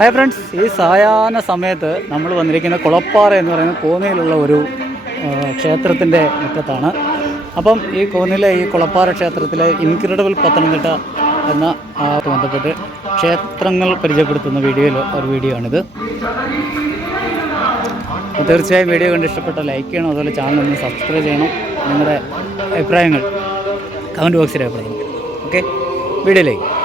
Hi friends ഈ സായാഹ്ന സമയത്ത് നമ്മൾ വന്നിരിക്കുന്ന കുളപ്പാറ എന്ന് പറയുന്ന കോന്നിയിലുള്ള ഒരു ക്ഷേത്രത്തിന്റെ മുറ്റത്താണ്. അപ്പം ഈ കോന്നിയിലെ ഈ കുളപ്പാറ ക്ഷേത്രത്തിലെ ഇൻക്രെഡിബിൾ പത്തനംതിട്ട എന്ന ബന്ധപ്പെട്ട് ക്ഷേത്രങ്ങൾ പരിചയപ്പെടുത്തുന്ന വീഡിയോയിൽ ഒരു വീഡിയോ ആണിത്. തീർച്ചയായും വീഡിയോ കണ്ട് ഇഷ്ടപ്പെട്ട ലൈക്ക് ചെയ്യണം അതുപോലെ ചാനൽ ഒന്ന് സബ്സ്ക്രൈബ് ചെയ്യണം. നിങ്ങളുടെ അഭിപ്രായങ്ങൾ കമന്റ് ബോക്സിൽ രേഖപ്പെടുത്തണം. ഓക്കെ വീഡിയോയിലേക്ക്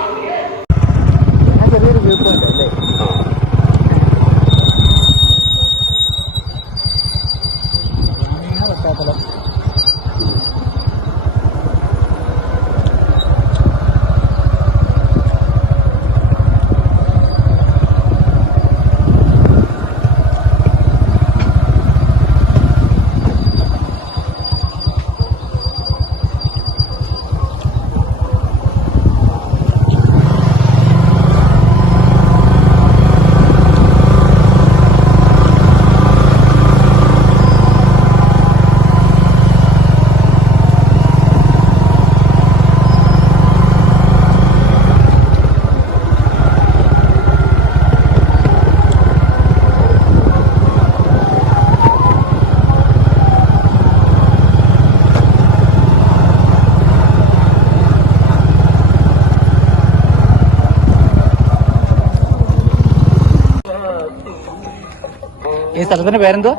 സ്ഥലത്തിന്റെ പേരെന്തോ?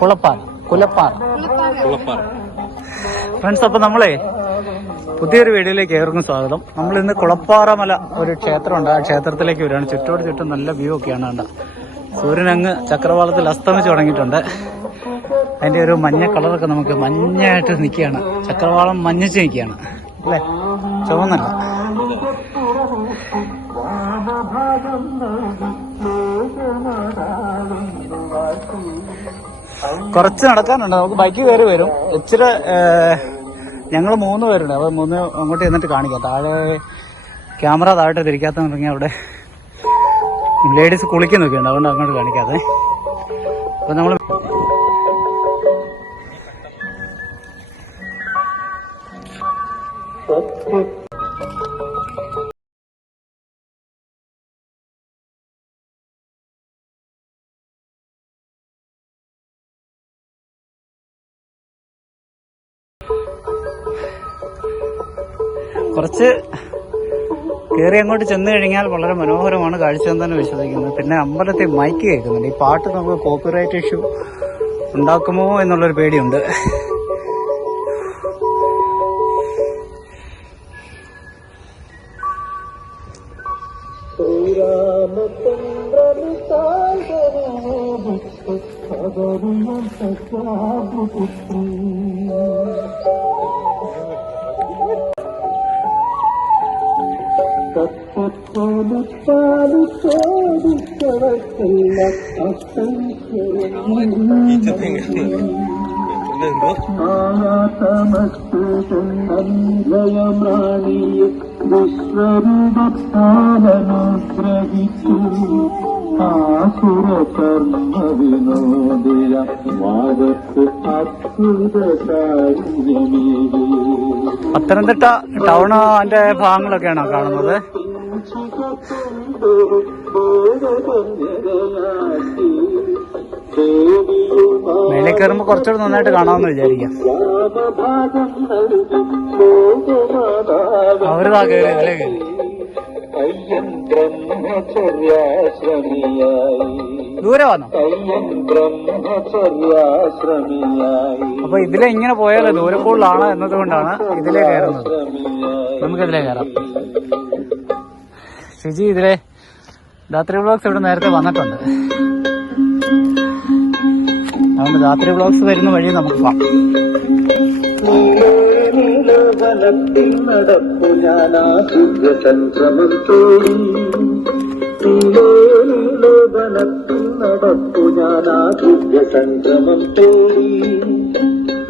കുളപ്പാറ. കുലപ്പാറ ഫ്രണ്ട്സ് അപ്പൊ നമ്മളെ പുതിയൊരു വീഡിയോയിലേക്ക് ഏവർക്കും സ്വാഗതം. നമ്മൾ ഇന്ന് കുളപ്പാറ മല ഒരു ക്ഷേത്രമുണ്ട്. ആ ക്ഷേത്രത്തിലേക്ക് വരികയാണ്. ചുറ്റോട് ചുറ്റും നല്ല വ്യൂ ഒക്കെയാണ് കണ്ട സൂര്യൻ അങ്ങ് ചക്രവാളത്തിൽ അസ്തമിച്ചു തുടങ്ങിയിട്ടുണ്ട്. അതിന്റെ ഒരു മഞ്ഞ കളറൊക്കെ നമുക്ക് മഞ്ഞായിട്ട് നിൽക്കുകയാണ്. ചക്രവാളം മഞ്ഞച്ച് നിൽക്കുകയാണ്. അല്ലേ? ചുവന്നല്ല. കുറച്ച് നടക്കാനുണ്ട്. നമുക്ക് ബൈക്ക് കയറി വരും. ഇച്ചിരി ഞങ്ങൾ മൂന്ന് പേരുണ്ട്. അപ്പോൾ മൂന്ന് അങ്ങോട്ട് ചെന്നിട്ട് കാണിക്കാം. താഴെ ക്യാമറ താഴോട്ട് തിരിക്കാത്തുണ്ടെങ്കിൽ അവിടെ. ലേഡീസ് കുളിക്കുന്നൊക്കെ ഉണ്ട് അതുകൊണ്ട് അങ്ങോട്ട് കാണിക്കാതെ. അപ്പോൾ നമ്മൾ കുറച്ച് കയറി അങ്ങോട്ട് ചെന്ന് കഴിഞ്ഞാൽ വളരെ മനോഹരമാണ് കാഴ്ച എന്ന് തന്നെ വിശ്വസിക്കുന്നത് പിന്നെ അമ്പലത്തിൽ മൈക്ക് കേൾക്കുന്നുണ്ട്. ഈ പാട്ട് നമുക്ക് കോപ്പിറൈറ്റ് ഇഷ്യൂ ഉണ്ടാക്കുമോ എന്നുള്ളൊരു പേടിയുണ്ട്. ജയമാണിയെ വിശ്വരൂപസ്ഥാനനുഗ്രഹിച്ചു ആസുര കർമ്മ വിനോദിയ വാദത്ത് അത്ഭുത കാരുണ്യമേകി പത്തനംതിട്ട ടൗൺ അതിന്റെ ഭാഗങ്ങളൊക്കെയാണോ കാണുന്നത്? മേലെ കയറുമ്പോ കുറച്ചുകൂടെ നന്നായിട്ട് കാണാമെന്ന് വിചാരിക്കാം. അവർ കയറി ബ്രഹ്മചര്യാശ്രമിയായി. ദൂരെ വന്നു? അപ്പൊ ഇതിലെ ഇങ്ങനെ പോയാലോ ദൂരെ കൂടുതലാണ് എന്നതുകൊണ്ടാണ് ഇതിലേ കയറുന്നത് നമുക്കിതിലെ കയറാം ഷിജി ഇതിലെ രാത്രി വ്ളോഗ്സ് ഇവിടെ നേരത്തെ വന്നിട്ടുണ്ട്. അതുകൊണ്ട് രാത്രി വ്ളോഗ്സ് വരുന്ന വഴി നമുക്ക് പോവാം. ദിവ്യസംക്രമം തോടി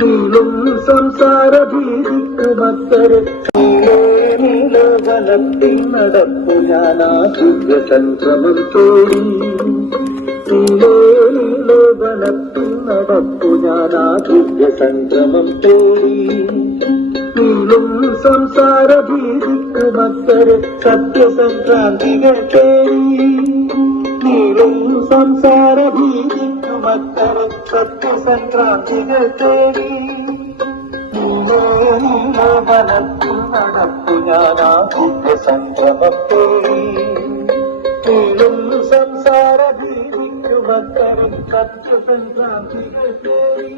നീളും സംസാര ഭീതിക്ക് മക്കരെ നീലവനത്തിൽ നടപ്പു ഞാൻ ആ ദിവ്യസംക്രമം തോടി. നീലോലീലോപനത്തിൽ നടപ്പു ഞാൻ ആ സംക്രമം തേടി. നീല നീളും സംസാര ഭീതിക്ക് മക്കര് സത്യസംക്രാന്തിക തേടി. നീളും സംസാര ഭീതിക്ക് മക്കര് സത്യസംക്രാന്തിക തേടി മനത്തിൽ നടപ്പു ഞാനാദ്യ സംക്രമത്തേടി നീളും സംസാര ഭീതിക്ക് കത്ത് സത്യസംക്രാന്തികൾ തേടി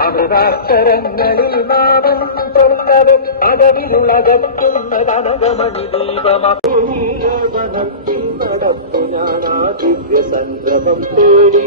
അഹൃതാക്ഷരങ്ങളിൽ നാമം തൊല്ലത് അടവിലുള്ളകത്തുന്ന കനകമണി ദീപമത്തിൽ നടപ്പു ഞാൻ ആ ദിവ്യ സംഗമം തേടി.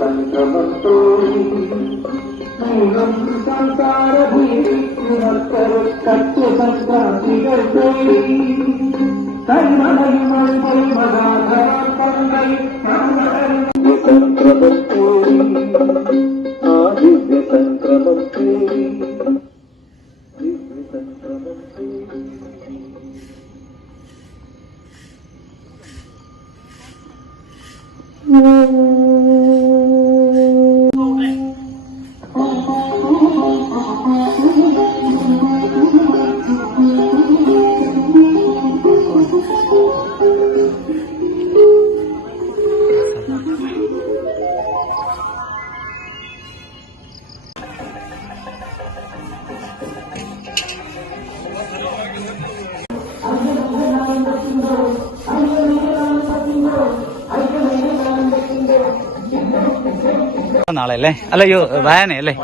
സംഗമം തോന്നി സംസാര സത്യസംക്രാന്തികൾ തോന്നി സംക്രമം 我好慌 നാളെ അല്ലേ അല്ല അയ്യോ വായന അല്ലേ?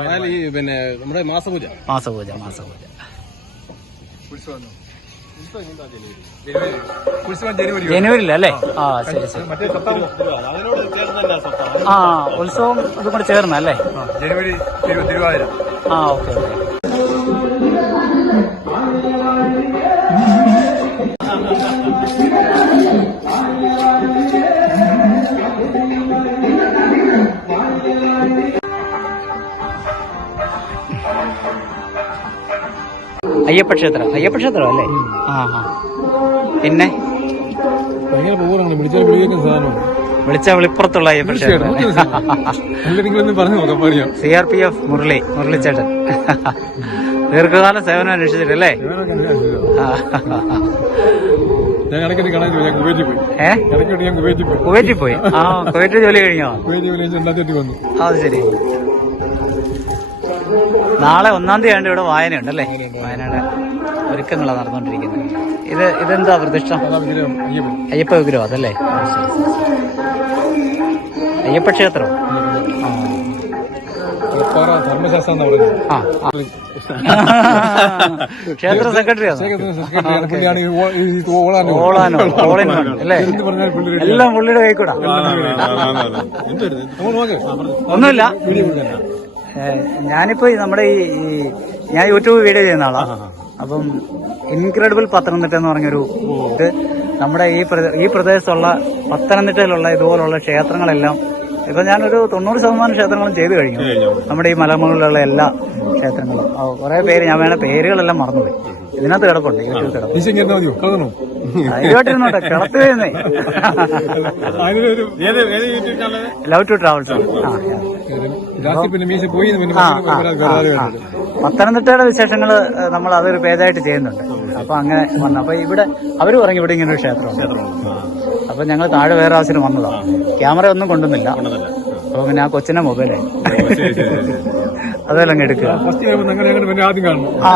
പിന്നെ നമ്മുടെ മാസപൂജ. മാസപൂജ മാസപൂജ. ജനുവരിയിൽ അല്ലേ ആ ശരി ശരി. ആ ഉത്സവം ഇതും കൂടെ ചേർന്നല്ലേ ജനുവരി ആ ഓക്കെ ഓക്കെ. അയ്യപ്പ ക്ഷേത്രം അയ്യപ്പ ക്ഷേത്രം അല്ലേ ആ ആ. പിന്നെ? ഭയങ്കര പൂർണമാണ് വിളിച്ചാൽ വിളിയേക്കുന്ന സാധനമാണ്. വിളിച്ച വിളിപ്പുറത്തുള്ള അയ്യപ്പ ക്ഷേത്രം C R P F Murali മുരളിച്ചേട്ടൻ. ദീർഘകാല സേവനം അന്വേഷിച്ചിട്ടല്ലേ? കുവൈറ്റിൽ പോയി. കുവൈറ്റിൽ കുവൈറ്റിൽ ആ കുവൈറ്റ് ജോലി കഴിഞ്ഞോ? അത് ശരി. നാളെ ഒന്നാം തീയതി ആണ്ട് ഇവിടെ വായനയുണ്ടല്ലേ വായനയുടെ ഒരുക്കങ്ങളാണ് നടന്നുകൊണ്ടിരിക്കുന്നത് ഇത് ഇതെന്താ പ്രതിഷ്ഠ? അയ്യപ്പ വിഗ്രഹം അതല്ലേ. അയ്യപ്പ ക്ഷേത്രം. ക്ഷേത്ര ഓളാണ് ഓളാനോ ഓളിൻ അല്ലേ? എല്ലാം പുള്ളിയുടെ കൈക്കൂടാ. ഒന്നുമില്ല. ഞാനിപ്പോ നമ്മുടെ ഈ ഞാൻ യൂട്യൂബ് വീഡിയോ ചെയ്യുന്ന ആളാ. അപ്പം ഇൻക്രെഡിബിൾ പത്തനംതിട്ട എന്ന് പറഞ്ഞൊരു ഇത് നമ്മുടെ ഈ പ്രദേ- ഈ പ്രദേശത്തുള്ള പത്തനംതിട്ടയിലുള്ള ഇതുപോലുള്ള ക്ഷേത്രങ്ങളെല്ലാം ഇപ്പൊ ഞാനൊരു തൊണ്ണൂറ് ശതമാനം ക്ഷേത്രങ്ങളും ചെയ്തു കഴിഞ്ഞു. നമ്മുടെ ഈ മലമുകളിലുള്ള എല്ലാ ക്ഷേത്രങ്ങളും. കുറെ പേര് ഞാൻ വേണ പേരുകളെല്ലാം മറന്നുപോയി. ഇതിനകത്ത് കിടപ്പുണ്ട്. യൂട്യൂബ് കിടപ്പുണ്ട്. ധൈര്യമായിട്ടിരുന്നോട്ടെ കിടത്തു വരുന്നേ. Love to travels. പത്തനംതിട്ടയുടെ വിശേഷങ്ങൾ നമ്മൾ അതൊരു പേജായിട്ട് ചെയ്യുന്നുണ്ട്. അപ്പൊ അങ്ങനെ വന്നു. അപ്പൊ ഇവിടെ അവർ പറഞ്ഞു ഇവിടെ ഇങ്ങനെ ഒരു ക്ഷേത്രമാണ് അപ്പൊ ഞങ്ങൾ താഴെ വേറെ ആവശ്യം വന്നതാ. ക്യാമറ ഒന്നും കൊണ്ടുവന്നില്ല. അപ്പൊ പിന്നെ ആ കൊച്ചിനെ മൊബൈലേ അതെല്ലാം എടുക്കുക. ആ.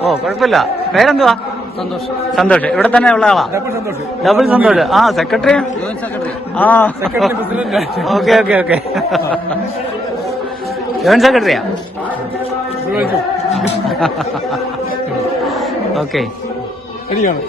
ഓ കുഴപ്പമില്ല. പേരെന്തുവാ? സന്തോഷ്. സന്തോഷ്. ഇവിടെ തന്നെ ഉള്ള ആളാ? ഡബിൾ സന്തോഷം. ആ സെക്രട്ടറി? ആ. Okay okay okay. ജോയിന്റ് സെക്രട്ടറിയാ? ഓക്കെ. ശരിയാണ്.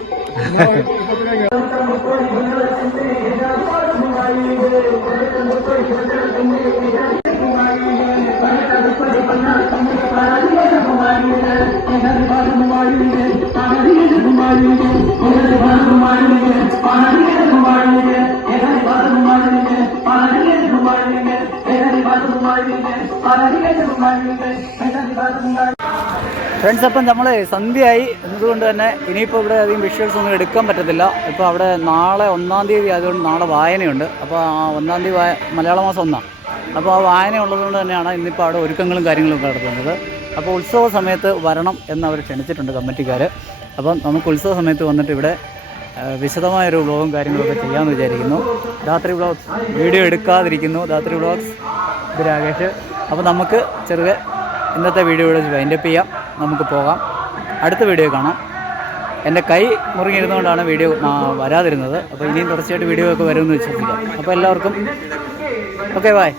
ഫ്രണ്ട്സ് അപ്പം നമ്മൾ സന്ധ്യയായി എന്നതുകൊണ്ട് തന്നെ ഇനിയിപ്പോൾ ഇവിടെ അധികം വിഷ്വൽസ് ഒന്നും എടുക്കാൻ പറ്റത്തില്ല. ഇപ്പോൾ അവിടെ നാളെ ഒന്നാം തീയതി ആയതുകൊണ്ട് നാളെ വായനയുണ്ട്. അപ്പോൾ ആ ഒന്നാം തീയതി മലയാള മാസം ഒന്നാണ് അപ്പോൾ ആ വായന ഉള്ളതുകൊണ്ട് തന്നെയാണ് ഇന്നിപ്പോൾ അവിടെ ഒരുക്കങ്ങളും കാര്യങ്ങളും നടത്തുന്നത്. അപ്പോൾ ഉത്സവ സമയത്ത് വരണം എന്ന് അവർ ക്ഷണിച്ചിട്ടുണ്ട് കമ്മിറ്റിക്കാർ അപ്പം നമുക്ക് ഉത്സവ സമയത്ത് വന്നിട്ട് ഇവിടെ വിശദമായൊരു വ്ളോഗും കാര്യങ്ങളൊക്കെ ചെയ്യാമെന്ന് വിചാരിക്കുന്നു. രാത്രി വ്ളോഗ്സ് വീഡിയോ എടുക്കാതിരിക്കുന്നു. രാത്രി വ്ളോഗ്സ് ഇത് രാകേഷ്. അപ്പോൾ നമുക്ക് ചെറുതെ ഇന്നത്തെ വീഡിയോ ഇവിടെ വൈൻഡപ്പ് ചെയ്യാം. നമുക്ക് പോകാം. അടുത്ത വീഡിയോ കാണാം. എന്റെ കൈ മുറിഞ്ഞിരുന്നുകൊണ്ടാണ് വീഡിയോ വരാതിരുന്നത്. അപ്പോൾ ഇനിയും തുടർച്ചയായിട്ട് വീഡിയോ ഒക്കെ വരുമെന്ന് വിശ്വസിക്കാം. അപ്പോൾ എല്ലാവർക്കും ഓക്കെ ബായ്